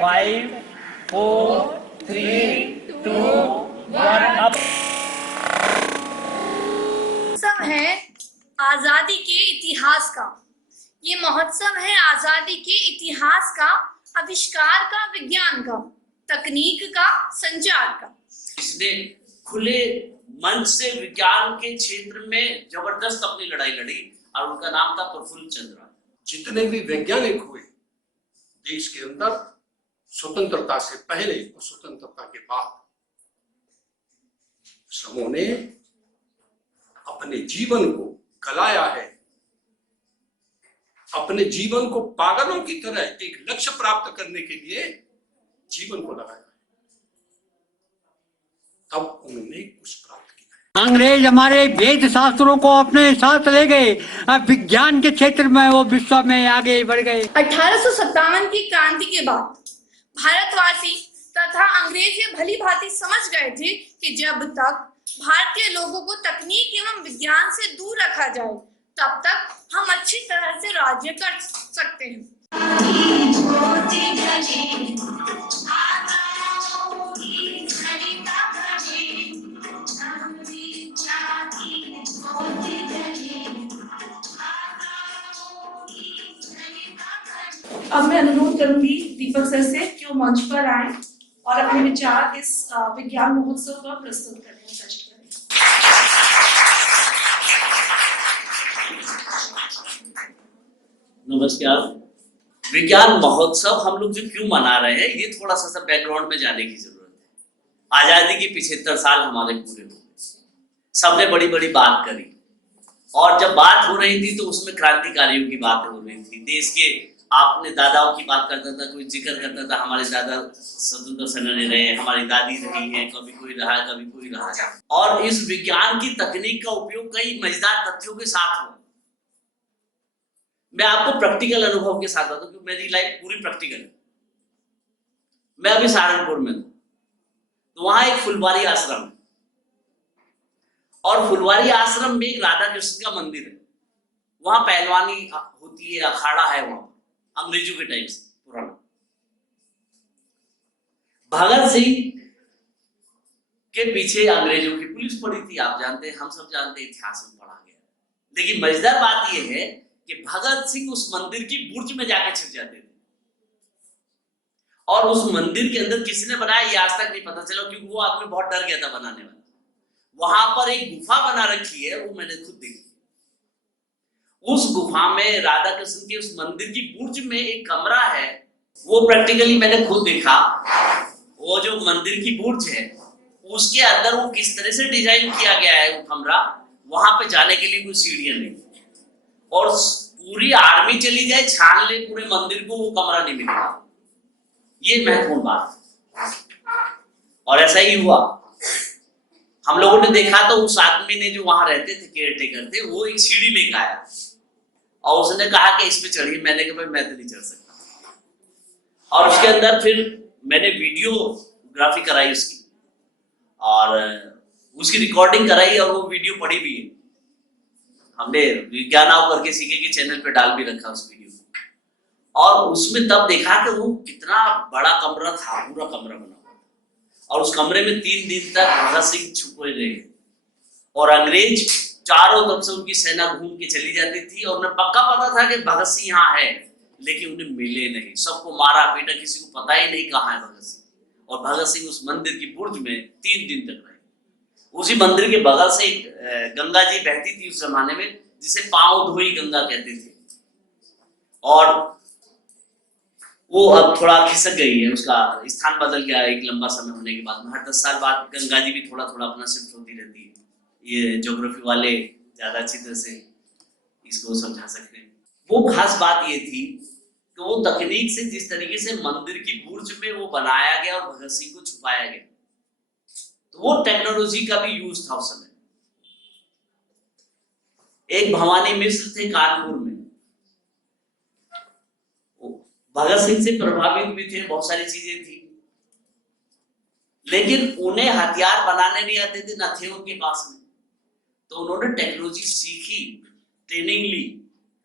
5, 4, 3, 2, 1 अब महोत्सव है आजादी के इतिहास का। ये महोत्सव है आजादी के इतिहास का, आविष्कार का, विज्ञान का, तकनीक का, संचार का। इसने खुले मंच से विज्ञान के क्षेत्र में जबरदस्त अपनी लड़ाई लड़ी और उनका नाम था प्रफुल्ल चंद्र। जितने भी वैज्ञानिक हुए देश के अंदर, स्वतंत्रता से पहले और स्वतंत्रता के बाद, समूह ने अपने जीवन को गलाया है, अपने जीवन को पागलों की तरह एक लक्ष्य प्राप्त करने के लिए जीवन को लगाया है, तब उन्होंने कुछ प्राप्त किया। अंग्रेज हमारे वेद शास्त्रों को अपने साथ ले गए, अब विज्ञान के क्षेत्र में वो विश्व में आगे बढ़ गए। 1857 की क्रांति के बाद भारतवासी तथा अंग्रेज ये भली भांति समझ गए थे कि जब तक भारतीय लोगों को तकनीक एवं विज्ञान से दूर रखा जाए तब तक हम अच्छी तरह से राज्य कर सकते हैं। अब मैं अनुरोध करूंगी दीपक सर से कि वो मंच पर आए और अपने विचार इस विज्ञान महोत्सव पर प्रस्तुत करें। नमस्कार। विज्ञान महोत्सव हम लोग जो क्यों मना रहे हैं, ये थोड़ा सा बैकग्राउंड में जाने की जरूरत है। आजादी के 75 साल हमारे पूरे हो गए, सबने बड़ी बड़ी बात करी और जब बात हो रही थी तो उसमें क्रांतिकारियों की बात हो रही थी। देश के आपने दादाओं की बात करता था, कोई जिक्र करता था हमारे दादा स्वतंत्र सेनानी रहे, हमारी दादी रही है, कभी कोई रहा है, कभी कोई रहा है। और इस विज्ञान की तकनीक का उपयोग कई मजेदार तथ्यों के साथ हुआ। मैं आपको प्रैक्टिकल अनुभव के साथ बताऊं क्योंकि मेरी लाइफ पूरी प्रैक्टिकल है। मैं अभी सहारनपुर में हूं, तो वहां एक फुलवारी आश्रम है और फुलवारी आश्रम में एक राधा कृष्ण का मंदिर है। वहां पहलवानी होती है, अखाड़ा है वहां अंग्रेजों के टाइम से पुराना। भगत सिंह के पीछे अंग्रेजों की पुलिस पड़ी थी, आप जानते हैं, हम सब जानते हैं, इतिहास में पढ़ा गया। लेकिन मजेदार बात यह है कि भगत सिंह उस मंदिर की बुर्ज में जाके छिप जाते थे और उस मंदिर के अंदर किसने बनाया ये आज तक नहीं पता चला, क्योंकि वो आदमी बहुत डर गया था बनाने वाला। वहां पर एक गुफा बना रखी है, वो मैंने खुद देखी। उस गुफा में राधा कृष्ण के उस मंदिर की बुर्ज में एक कमरा है, वो प्रैक्टिकली मैंने खुद देखा। वो जो मंदिर की बुर्ज है उसके अंदर वो किस तरह से डिजाइन किया गया है वो कमरा, वहां पे जाने के लिए कोई सीढ़ियां नहीं और पूरी आर्मी चली जाए छान ले पूरे मंदिर को, वो कमरा नहीं मिलेगा। ये महत्वपूर्ण बात और ऐसा ही हुआ। हम लोगों ने देखा तो उस आदमी ने जो वहां रहते थे, केयर टेकर थे, वो एक सीढ़ी लेकर आया और उसने कहा कि इस पे चढ़िए। मैंने कहा भाई मैं तो नहीं चढ़ सकता। और उसके अंदर फिर मैंने वीडियोग्राफी कराई उसकी और उसकी रिकॉर्डिंग कराई और वो वीडियो पड़ी भी है। हमने विज्ञानाओं करके सीखे के चैनल पे डाल भी रखा उस वीडियो को। और उसमें तब देखा कि वो कितना बड़ा कमरा था, पूरा कमरा बना हुआ और उस कमरे में 3 दिन तक भगत सिंह छुपे रहे और अंग्रेज चारों तरफ से उनकी सेना घूम के चली जाती थी और उन्हें पक्का पता था कि भगत सिंह यहाँ है, लेकिन उन्हें मिले नहीं। सबको मारा पीटा, किसी को पता ही नहीं कहाँ है भगत सिंह। और भगत सिंह उस मंदिर की बुर्ज में 3 दिन तक रहे। उसी मंदिर के बगल से एक गंगा जी बहती थी उस जमाने में, जिसे पांव धोई गंगा कहते थे और वो अब थोड़ा खिसक गई है, उसका स्थान बदल गया एक लंबा समय होने के बाद। हर 10 साल बाद गंगा जी भी थोड़ा थोड़ा अपना शिफ्ट होती रहती है। ये ज्योग्राफी वाले ज्यादा अच्छी तरह से इसको समझा सकते हैं। वो खास बात ये थी कि वो तकनीक से जिस तरीके से मंदिर की बुर्ज में वो बनाया गया और भगत सिंह को छुपाया गया, तो वो टेक्नोलॉजी का भी यूज था उस समय। एक भवानी मिश्र थे कानपुर में, भगत सिंह से प्रभावित भी थे, बहुत सारी चीजें थी, लेकिन उन्हें हथियार बनाने नहीं आते थे, न थे उनके पास में। तो उन्होंने टेक्नोलॉजी सीखी, ट्रेनिंग ली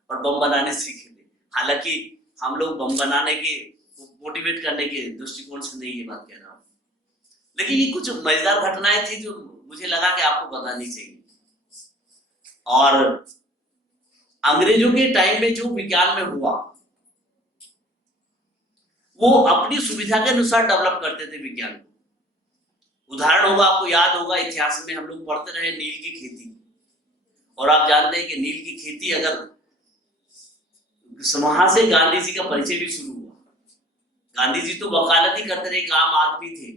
और बम बनाने सीखे थे। हालांकि हम लोग बम बनाने के मोटिवेट करने के दृष्टिकोण से नहीं ये बात कह रहा हूँ, लेकिन ये कुछ मजेदार घटनाएं थी जो मुझे लगा कि आपको बतानी चाहिए। और अंग्रेजों के टाइम में जो विज्ञान में हुआ वो अपनी सुविधा के अनुसार डेवलप करते थे विज्ञान को। उदाहरण होगा, आपको याद होगा इतिहास में हम लोग पढ़ते रहे नील की खेती, और आप जानते हैं कि नील की खेती अगर वहां से गांधी जी का परिचय भी शुरू हुआ। गांधी जी तो वकालत ही करते रहे, एक आम आदमी थे,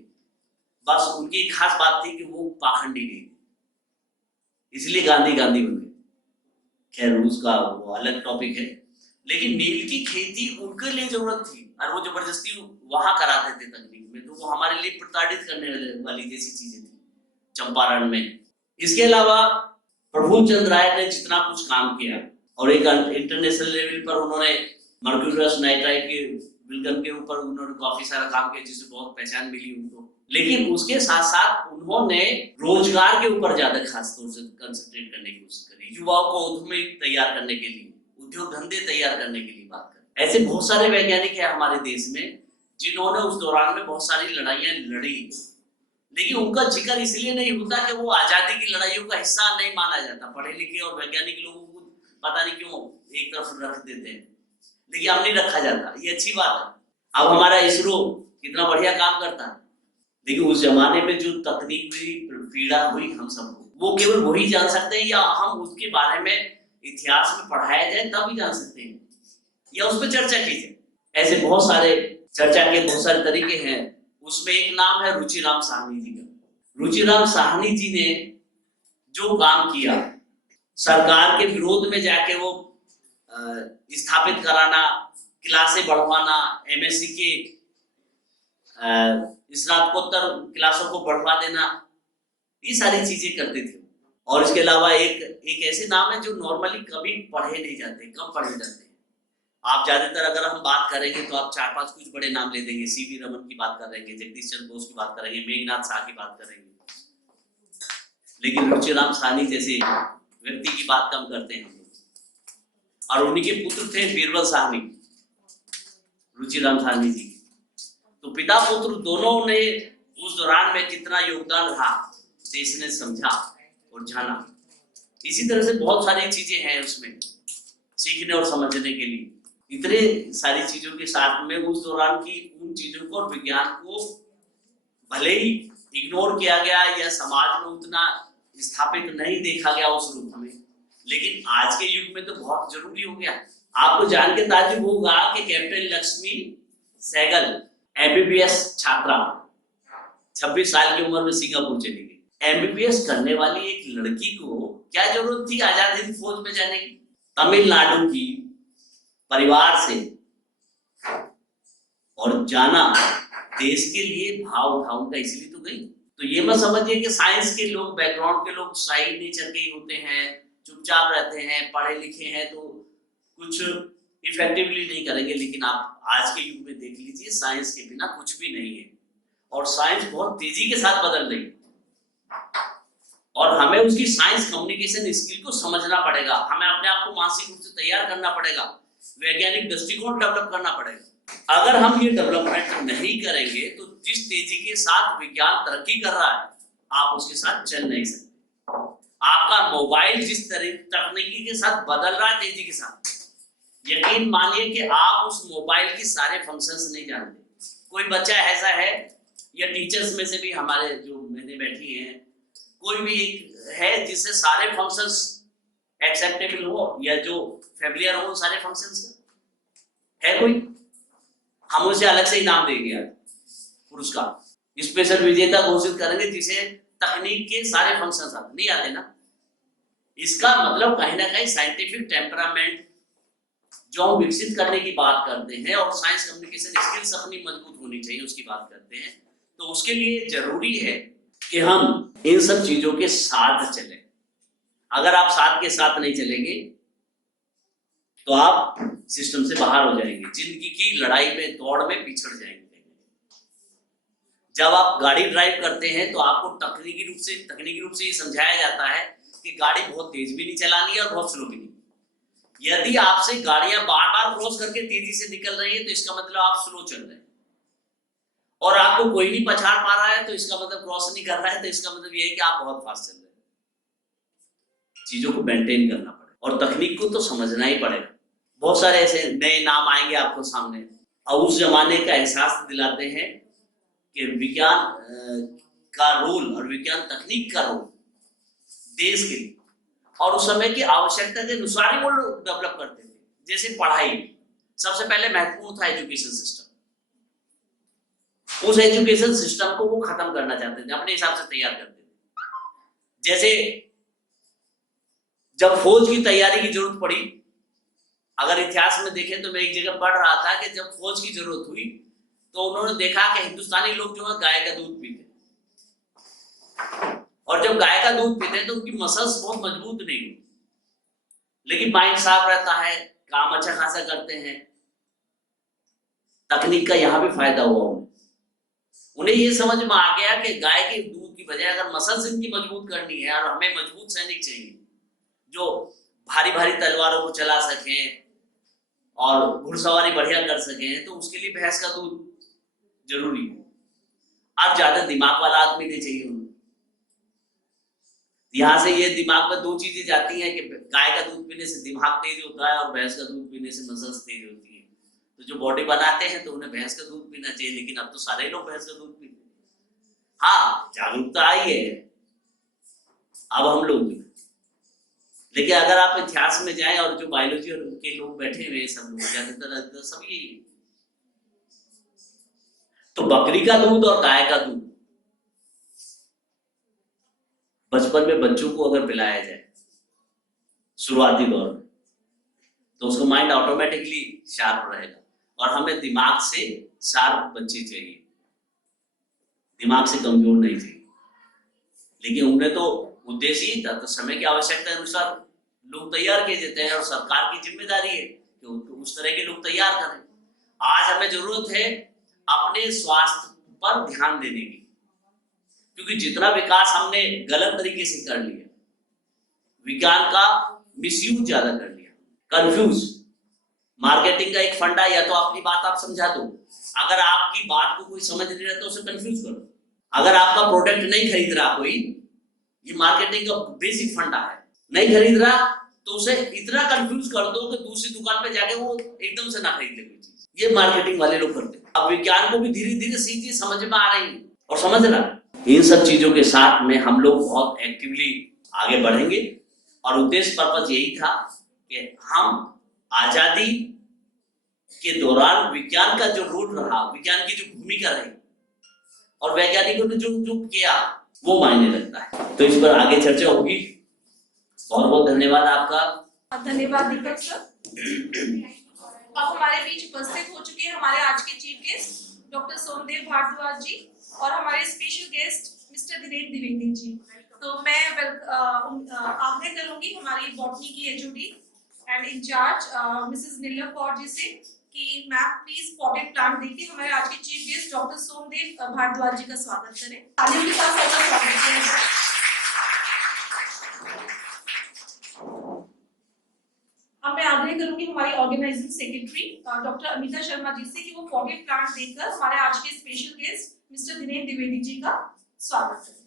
बस उनकी एक खास बात थी कि वो पाखंडी नहीं, इसलिए गांधी गांधी बन गए। खैर उसका वो अलग टॉपिक है, लेकिन नील की खेती उनके लिए जरूरत थी और वो जबरदस्ती वहां कराते थे तकनीक में, तो वो हमारे लिए प्रताड़ित करने वाली जैसी चीजें थी चंपारण में। इसके अलावा प्रभु चंद्र राय ने जितना कुछ काम किया, और एक इंटरनेशनल लेवल पर उन्होंने मर्क्यूरियस नाइट्राइड के विल्कन के ऊपर उन्होंने काफी सारा काम किया, जिससे बहुत पहचान मिली उनको। लेकिन उसके साथ साथ उन्होंने रोजगार के ऊपर ज्यादा खासतौर से कंसंट्रेट करने की कोशिश करी, युवाओं को उद्यमी तैयार करने के लिए, उद्योग धंधे तैयार करने के लिए बात करें। ऐसे बहुत सारे वैज्ञानिक हैं हमारे देश में जिन्होंने उस दौरान में बहुत सारी लड़ाइयां लड़ी, लेकिन उनका जिक्र इसलिए नहीं होता कि वो आजादी की लड़ाइयों का हिस्सा नहीं माना जाता। पढ़े लिखे और वैज्ञानिक लोगों को पता नहीं क्यों एक तरफ रख देते हैं, लेकिन अब नहीं रखा जाता, ये अच्छी बात है। अब हमारा इसरो कितना बढ़िया काम करता है, लेकिन उस जमाने में जो तकनीक में पीड़ा हुई हम सबको, वो केवल वही जान सकते हैं, या हम उसके बारे में इतिहास में पढ़ाया जाए तब ही जान सकते हैं, या उस पर चर्चा की जाए। ऐसे बहुत सारे चर्चा के बहुत सारे तरीके हैं। उसमें एक नाम है रुचिराम साहनी जी का। रुचिराम साहनी जी ने जो काम किया, सरकार के विरोध में जाके वो स्थापित कराना, क्लासें बढ़वाना, एमएससी के स्नातकोत्तर क्लासों को बढ़वा देना, ये सारी चीजें करते थे। और इसके अलावा एक ऐसे नाम है जो नॉर्मली कभी पढ़े नहीं जाते, कम पढ़े जाते हैं। आप ज्यादातर अगर हम बात करेंगे तो आप 4-5 कुछ बड़े नाम ले देंगे, सीवी रमन की बात करेंगे, जगदीश चंद्र बोस की बात करेंगे, मेघनाथ शाह की बात करेंगे, लेकिन रुचिराम साहनी जैसे व्यक्ति की बात कम करते हैं हम लोग। और उन्हीं के पुत्र थे बीरबल साहनी, रुचिराम साहनी जी। तो पिता पुत्र दोनों ने उस दौरान में कितना योगदान रहा, देश ने समझा और जाना। इसी तरह से बहुत सारी चीजें हैं उसमें सीखने और समझने के लिए। इतने सारी चीजों के साथ में उस दौरान की उन चीजों को और विज्ञान को भले ही इग्नोर किया गया या समाज में उतना स्थापित नहीं देखा गया उस रूप में, लेकिन आज के युग में तो बहुत जरूरी हो गया। आपको जान के ताज्जुब होगा कि कैप्टन लक्ष्मी सहगल एमबीबीएस छात्रा 26 साल की उम्र में सिंगापुर चली गई। एमबीबीएस करने वाली एक लड़की को क्या जरूरत थी आजाद हिंद फौज में जाने की? तमिलनाडु की परिवार से और जाना देश के लिए भाव उठा उनका, इसलिए तो गई। तो ये मत समझिए कि साइंस के लोग, बैकग्राउंड के लोग साइड नेचर के ही होते हैं, चुपचाप रहते हैं, पढ़े लिखे हैं तो कुछ इफेक्टिवली नहीं करेंगे। लेकिन आप आज के युग में देख लीजिए, साइंस के बिना कुछ भी नहीं है, और साइंस बहुत तेजी के साथ बदल रही है, और हमें उसकी साइंस कम्युनिकेशन स्किल को समझना पड़ेगा। हमें अपने आप को मानसिक रूप से तैयार करना पड़ेगा, वैज्ञानिक दृष्टिकोण डेवलप करना पड़ेगा। अगर हम ये डेवलपमेंट नहीं करेंगे तो जिस तेजी के साथ विज्ञान तरक्की कर रहा है, आप उसके साथ चल नहीं सकते। आपका मोबाइल जिस तरह तकनीकी के साथ बदल रहा है तेजी के साथ, यकीन मानिए कि आप उस मोबाइल के सारे फंक्शंस नहीं जानते। कोई बच्चा ऐसा है, या टीचर्स में से भी हमारे जो मैंने बैठी हैं, कोई भी एक है जिससे सारे फंक्शंस एक्सेप्टेबल हो या जो फैमिलियर हो सारे फंक्शंस है कोई? हम उसे अलग से ही नाम देंगे यार, पुरस्कार स्पेशल विजेता घोषित करेंगे जिसे तकनीक के सारे फंक्शंस आते नहीं आते ना। इसका मतलब कहीं ना कहीं साइंटिफिक टेम्परामेंट जो हम विकसित करने की बात करते हैं, और साइंस कम्युनिकेशन स्किल्स अपनी मजबूत होनी चाहिए उसकी बात करते हैं, तो उसके लिए जरूरी है कि हम इन सब चीजों के साथ चलें। अगर आप साथ के साथ नहीं चलेंगे तो आप सिस्टम से बाहर हो जाएंगे, जिंदगी की लड़ाई में, दौड़ में पिछड़ जाएंगे। जब आप गाड़ी ड्राइव करते हैं तो आपको तकनीकी रूप से ये समझाया जाता है कि गाड़ी बहुत तेज भी नहीं चलानी है और बहुत स्लो भी नहीं। यदि आपसे गाड़ियां बार बार क्रॉस करके तेजी से निकल रही है तो इसका मतलब आप स्लो चल रहे हैं, और आपको कोई नहीं पछाड़ पा रहा है तो इसका मतलब क्रॉस नहीं कर रहा है तो इसका मतलब ये है कि आप बहुत फास्ट चल रहे हैं। चीजों को मेंटेन करना पड़ेगा और तकनीक को तो समझना ही पड़ेगा। बहुत सारे ऐसे नए नाम आएंगे आपको सामने और उस जमाने का एहसास दिलाते हैं कि विज्ञान का रोल और विज्ञान तकनीक का रोल देश के लिए और उस समय की आवश्यकता के अनुसार ही वो लोग डेवलप करते थे। जैसे पढ़ाई, सबसे पहले महत्वपूर्ण था एजुकेशन सिस्टम। उस एजुकेशन सिस्टम को वो खत्म करना चाहते थे, अपने हिसाब से तैयार करते थे। जैसे जब फौज की तैयारी की जरूरत पड़ी, अगर इतिहास में देखें तो मैं एक जगह पढ़ रहा था कि जब फौज की जरूरत हुई तो उन्होंने देखा कि हिंदुस्तानी लोग जो है गाय का दूध पीते, और जब गाय का दूध पीते हैं तो उनकी मसल्स बहुत मजबूत नहीं होती, लेकिन माइंड साफ रहता है, काम अच्छा खासा करते हैं। तकनीक का यहां भी फायदा हुआ उन्हें ये समझ में आ गया कि गाय के दूध की बजाय अगर मसल्स इनकी मजबूत करनी है और हमें मजबूत सैनिक चाहिए जो भारी भारी तलवारों को चला सकें और घुड़सवारी बढ़िया कर सकें, तो उसके लिए भैंस का दूध जरूरी है। अब ज्यादा दिमाग वाला आदमी नहीं चाहिए उन्हें। यहां से ये दिमाग में दो चीजें जाती हैं कि गाय का दूध पीने से दिमाग तेज होता है और भैंस का दूध पीने से मसल्स तेज होती है। तो जो बॉडी बनाते हैं तो उन्हें भैंस का दूध पीना चाहिए, लेकिन अब तो सारे लोग भैंस का दूध पीते हैं। हाँ, जागरूकता आई है अब हम लोग भी, लेकिन अगर आप इतिहास में जाएं और जो बायोलॉजी और के लोग बैठे हुए सब लोग ज्यादातर सब यही, तो बकरी का दूध और गाय का दूध बचपन में बच्चों को अगर पिलाया जाए शुरुआती दौर में तो उसका माइंड ऑटोमेटिकली शार्प रहेगा। और हमें दिमाग से शार्प बच्चे चाहिए, दिमाग से कमजोर नहीं चाहिए। लेकिन उन्हें तो उद्देश्य ही था, तो समय की आवश्यकता अनुसार लोग तैयार किए जाते हैं और सरकार की जिम्मेदारी है कि उस तरह के लोग तैयार करें। आज हमें जरूरत है अपने स्वास्थ्य पर ध्यान देने की, क्योंकि जितना विकास हमने गलत तरीके से कर लिया, विज्ञान का मिसयूज ज्यादा कर लिया, कंफ्यूज। मार्केटिंग का एक फंडा, या तो अपनी बात आप समझा दो, अगर आपकी बात को कोई समझ नहीं रहा तो उसे कंफ्यूज करो। अगर आपका प्रोडक्ट नहीं खरीद रहा कोई, ये मार्केटिंग का बेसिक फंडा है, नहीं खरीद रहा तो उसे इतना कंफ्यूज कर दो कि दूसरी दुकान पे जाके वो एकदम से ना खरीद ले कोई चीज। ये मार्केटिंग वाले लोग करते हैं। अब विज्ञान को भी धीरे धीरे सी चीज समझ में आ रही है और समझ रहा। इन सब चीजों के साथ में हम लोग बहुत एक्टिवली आगे बढ़ेंगे और उद्देश्य पर्पज यही था कि हम आजादी के दौरान विज्ञान का जो रोल रहा, विज्ञान की जो भूमिका रही और वैज्ञानिकों ने जो जो किया वो मायने रखता है। तो इस पर आगे चर्चा होगी। बहुत बहुत धन्यवाद आपका। धन्यवाद दीपक सर। अब हमारे बीच उपस्थित हो चुके हैं हमारे आज के chief guest doctor Somdev Bhardwaj ji और हमारे special guest mister Dhiren Dwivedi ji. तो मैं आग्रह करूंगी हमारी बॉटनी की HOD and incharge Mrs Neelam Kaur ji से कि मैम प्लीज पॉटेड प्लांट देके हमारे आज के chief guest doctor Somdev Bhardwaj ji का स्वागत करें। तालियों के साथ सबका स्वागत करें। अब मैं आग्रह करूंगी हमारी organising secretary doctor Amita Sharma ji से कि वो पॉटेड प्लांट देकर हमारे आज के special guest mister Dhiren Dwivedi ji का स्वागत करें।